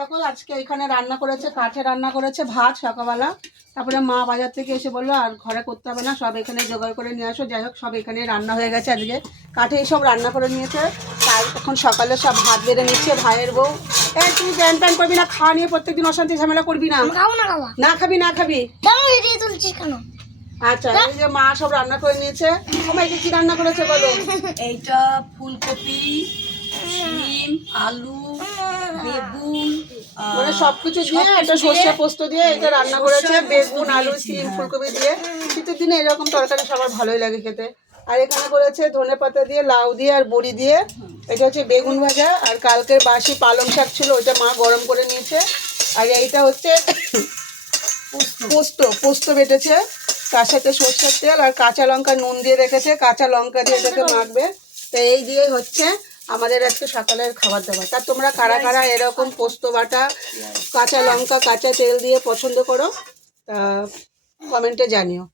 দেখো আজকে এখানে রান্না করেছে, কাঠে রান্না করেছে ভাত সকালবেলা। তারপরে মা বাজার থেকে এসে বললো আর ঘরে করতে হবে না, সব এখানে জোগাড় করে নিয়ে আসো। যাই হোক সব এখানে রান্না হয়ে গেছে, আজকে কাঠেই সব রান্না করে নিয়েছে। তাই এখন সকালে সব ভাত বেড়ে নিচ্ছে ভাইয়ের বউ। এই তুই প্যান প্যান করবি না, খাওয়া নিয়ে প্রত্যেকদিন অশান্তি ঝামেলা করবি না। না খাবি না খাবি কেন? আচ্ছা, এই যে মা সব রান্না করে নিয়েছে। তোমার কি রান্না করেছে বলো? এইটা ফুলকপি, শিম, আলু, বেগুন, মানে সবকিছু দিয়ে একটা সর্ষে পোস্ত দিয়ে এটা রান্না করেছে। বেগুন, আলু, শিম, ফুলকপি দিয়ে। শীতের দিনে এরকম তরকারি সবার ভালোই লাগে খেতে। আর এখানে করেছে ধনেপাতা দিয়ে, লাউ দিয়ে আর বড়ি দিয়ে। এটা হচ্ছে বেগুন ভাজা। আর কালকের বাসি পালং শাক ছিল, ওইটা মা গরম করে নিয়েছে। আর এইটা হচ্ছে পোস্ত বেটেছে, তার সাথে সর্ষের তেল আর কাঁচা লঙ্কা নুন দিয়ে রেখেছে। কাঁচা লঙ্কা দিয়ে এটাকে মাখবে। তো এই দিয়েই হচ্ছে আমাদের আজকে সকালের খাবার দাবার। তা তোমরা কারা কারা এরকম পোস্ত বাটা, কাঁচা লঙ্কা, কাঁচা তেল দিয়ে পছন্দ করো, তা কমেন্টে জানিও।